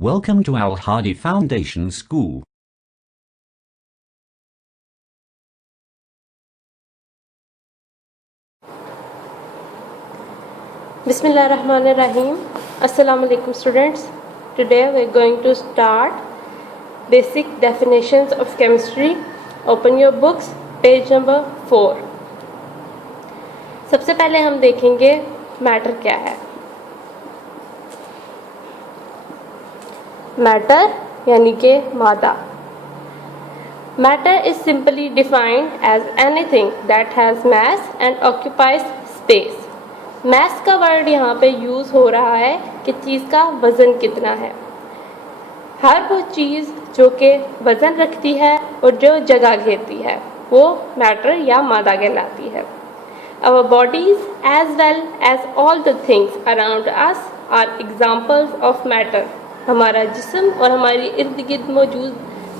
Welcome to Al Hadi Foundation School. Bismillahirrahmanirrahim. Assalamu alaikum students. Today we are going to start basic definitions of chemistry. Open your books, page number 4. सबसे पहले हम देखेंगे matter क्या है. Matter यानी कि मादा. Matter is simply defined as anything that has mass and occupies space. mass का वर्ड यहाँ पे यूज़ हो रहा है कि चीज़ का वज़न कितना है. हर वो चीज़ जो कि वज़न रखती है और जो जगह घेरती है वो मैटर या मादा कहलाती है. Our bodies as well as all the things around us are examples of matter. हमारा जिस्म और हमारी इर्द गिर्द मौजूद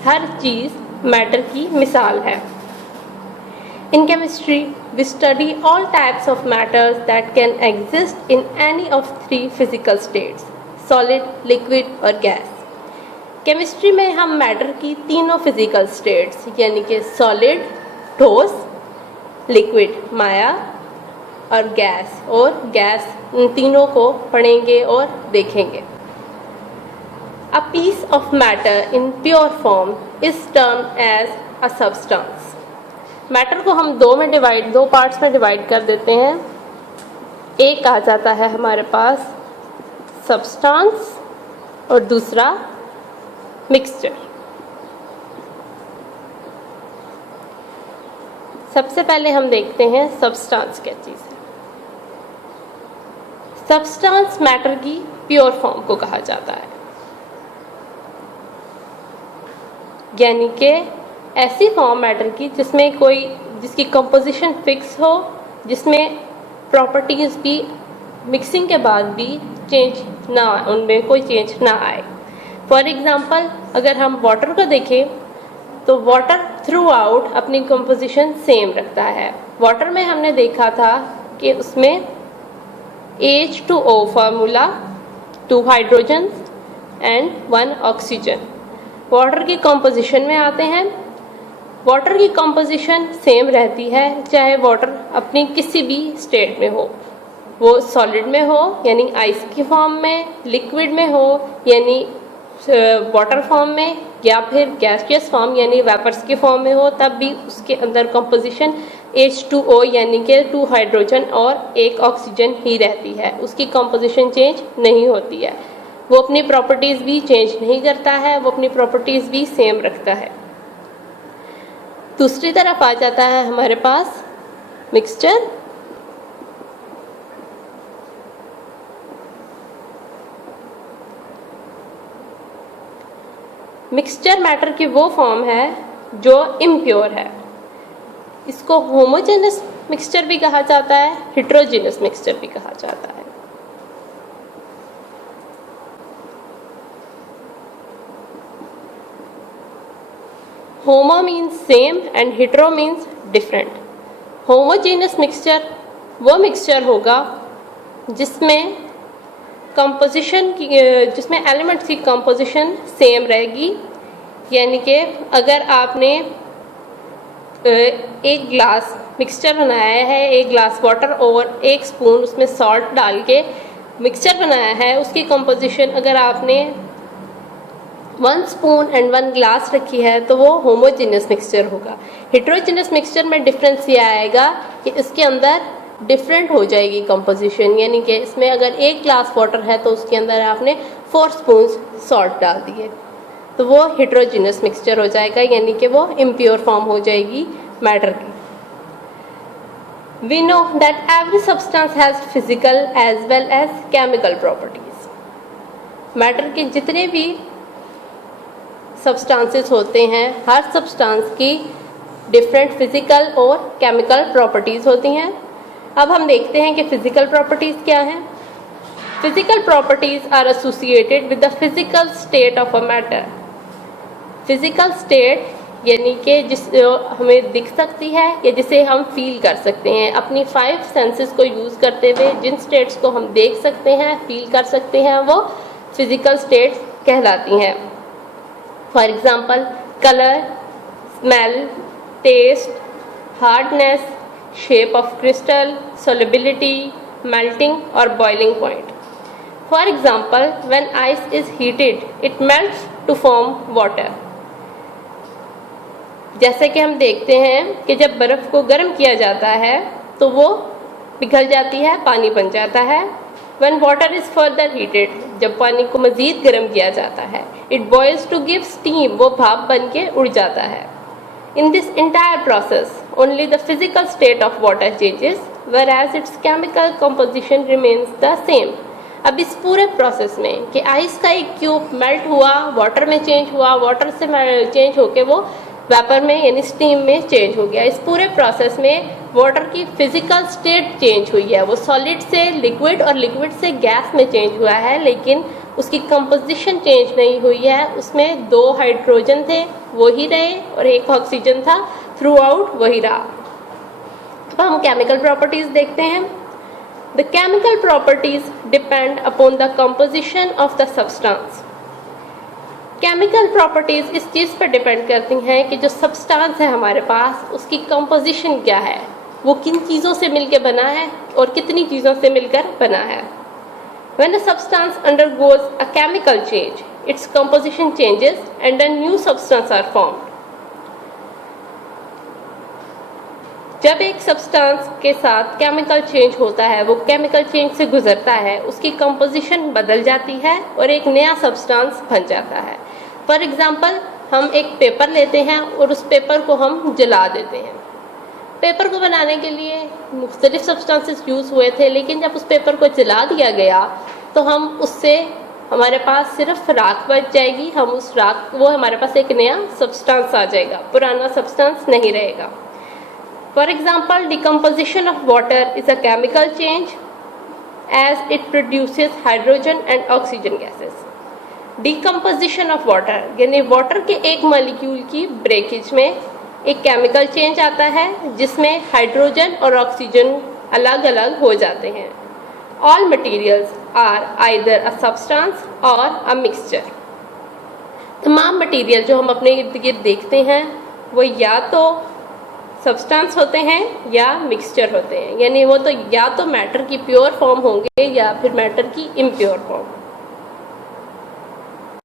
हर चीज़ मैटर की मिसाल है. In chemistry, we study all types of matters that can exist in any of three physical states: solid, liquid और gas. केमिस्ट्री में हम मैटर की तीनों फिजिकल स्टेट्स यानी कि सॉलिड, ठोस, लिक्विड, माया और गैस इन तीनों को पढ़ेंगे और देखेंगे. A piece of matter in pure form is termed as a substance. Matter को हम दो पार्ट्स में डिवाइड कर देते हैं. एक आ जाता है हमारे पास सब्सटेंस और दूसरा मिक्सचर. सबसे पहले हम देखते हैं सब्सटेंस क्या चीज़ है. सब्सटेंस मैटर की प्योर फॉर्म को कहा जाता है, यानी कि ऐसी फॉर्म मैटर की जिसकी कंपोजिशन फिक्स हो, जिसमें प्रॉपर्टीज़ भी मिक्सिंग के बाद भी उनमें कोई चेंज ना आए. फॉर एग्जांपल अगर हम वाटर को देखें तो वाटर थ्रू आउट अपनी कंपोजिशन सेम रखता है. वाटर में हमने देखा था कि उसमें H2O formula, 2 hydrogen and 1 oxygen water की कंपोजिशन में आते हैं. वाटर की कंपोजिशन सेम रहती है चाहे वाटर अपनी किसी भी स्टेट में हो, वो सॉलिड में हो यानी आइस की फॉर्म में, लिक्विड में हो यानी वाटर फॉर्म में, या फिर गैसियस फॉर्म यानी वेपर्स की फॉर्म में हो, तब भी उसके अंदर कंपोजिशन H2O यानी कि 2 हाइड्रोजन और 1 ऑक्सीजन ही रहती है. उसकी कंपोजिशन चेंज नहीं होती है. वो अपनी प्रॉपर्टीज़ भी चेंज नहीं करता है, वो अपनी प्रॉपर्टीज़ भी सेम रखता है. दूसरी तरफ आ जाता है हमारे पास मिक्सचर. मिक्सचर मैटर की वो फॉर्म है जो इम्प्योर है. इसको होमोजेनस मिक्सचर भी कहा जाता है, हेट्रोजेनस मिक्सचर भी कहा जाता है. होमो means same and hetero means different. Homogeneous mixture वो मिक्सचर होगा जिसमें एलिमेंट्स की कंपोजिशन सेम रहेगी. यानी कि अगर आपने एक ग्लास मिक्सचर बनाया है, एक ग्लास वाटर और 1 स्पून उसमें सॉल्ट डाल के मिक्सचर बनाया है, उसकी कंपोजिशन अगर आपने 1 स्पून एंड 1 ग्लास रखी है तो वो होमोजेनस मिक्सचर होगा. हेट्रोजेनस मिक्सचर में डिफरेंस ये आएगा कि इसके अंदर डिफरेंट हो जाएगी कंपोजिशन. यानी कि इसमें अगर 1 ग्लास वाटर है तो उसके अंदर आपने 4 स्पून सॉल्ट डाल दिए तो वो हेट्रोजेनस मिक्सचर हो जाएगा, यानी कि वो इम्प्योर फॉर्म हो जाएगी मैटर की. We know that every substance has physical as well as chemical properties. Matter के जितने भी सब्सटेंसेस होते हैं, हर सब्सटेंस की डिफरेंट फिजिकल और केमिकल प्रॉपर्टीज़ होती हैं. अब हम देखते हैं कि फिजिकल प्रॉपर्टीज़ क्या हैं. Physical properties are associated with the physical state of a matter. Physical state यानी कि जिस हमें दिख सकती है या जिसे हम फील कर सकते हैं. अपनी 5 सेंसेस को यूज़ करते हुए जिन स्टेट्स को हम देख सकते हैं, फील कर सकते हैं, वो फिजिकल स्टेट्स कहलाती हैं। For example colour, smell, taste, hardness, shape of crystal, solubility, melting or boiling point. For example, when ice is heated, it melts to form water. जैसे कि हम देखते हैं कि जब बर्फ़ को गर्म किया जाता है तो वो पिघल जाती है, पानी बन जाता है। When water is further heated, जब पानी को मज़ीद गर्म किया जाता है, it boils to give steam, वो भाप बन के उड़ जाता है। In this entire process, only the physical state of water changes, whereas its chemical composition remains the same. अब इस पूरे प्रोसेस में कि आइस का एक क्यूब मेल्ट हुआ, वाटर में चेंज हुआ, वाटर से चेंज होके वो वेपर में यानी स्टीम में चेंज हो गया। इस पूरे प्रोसेस में वाटर की फिजिकल स्टेट चेंज हुई है, वो सॉलिड से लिक्विड और लिक्विड से गैस में चेंज हुआ है, लेकिन उसकी कंपोजिशन चेंज नहीं हुई है। उसमें 2 हाइड्रोजन थे, वो ही रहे, और 1 ऑक्सीजन था, थ्रू आउट वही रहा। अब हम केमिकल प्रॉपर्टीज देखते हैं। The chemical properties depend upon the composition of the substance. Chemical properties इस चीज़ पर डिपेंड करती हैं कि जो सब्सटेंस है हमारे पास उसकी कंपोजिशन क्या है, वो किन चीज़ों से मिलकर बना है और कितनी चीज़ों से मिलकर बना है। When a substance undergoes a chemical change, its composition changes and a new substance are formed. जब एक सब्सटेंस के साथ केमिकल चेंज होता है, वो केमिकल चेंज से गुजरता है, उसकी कंपोजिशन बदल जाती है और एक नया सब्सटेंस बन जाता है। फॉर एग्जांपल, हम एक पेपर लेते हैं और उस पेपर को हम जला देते हैं। पेपर को बनाने के लिए मुख्तलिफ सब्सटेंसेस यूज़ हुए थे, लेकिन जब उस पेपर को जला दिया गया तो हम उससे हमारे पास सिर्फ राख बच जाएगी। हम उस राख वो हमारे पास एक नया सब्सटेंस आ जाएगा, पुराना सब्सटेंस नहीं रहेगा। For example, decomposition of water is a chemical change as it produces hydrogen and oxygen gases. Decomposition of water यानी वाटर के एक मॉलिक्यूल की ब्रेकेज में एक केमिकल चेंज आता है जिसमें हाइड्रोजन और ऑक्सीजन अलग अलग हो जाते हैं। All materials are either a substance or a mixture. तमाम मटेरियल जो हम अपने इर्द गिर्द देखते हैं वो या तो सब्सटेंस होते हैं या मिक्सचर होते हैं, यानी वो तो या तो मैटर की प्योर फॉर्म होंगे या फिर मैटर की इम्प्योर फॉर्म।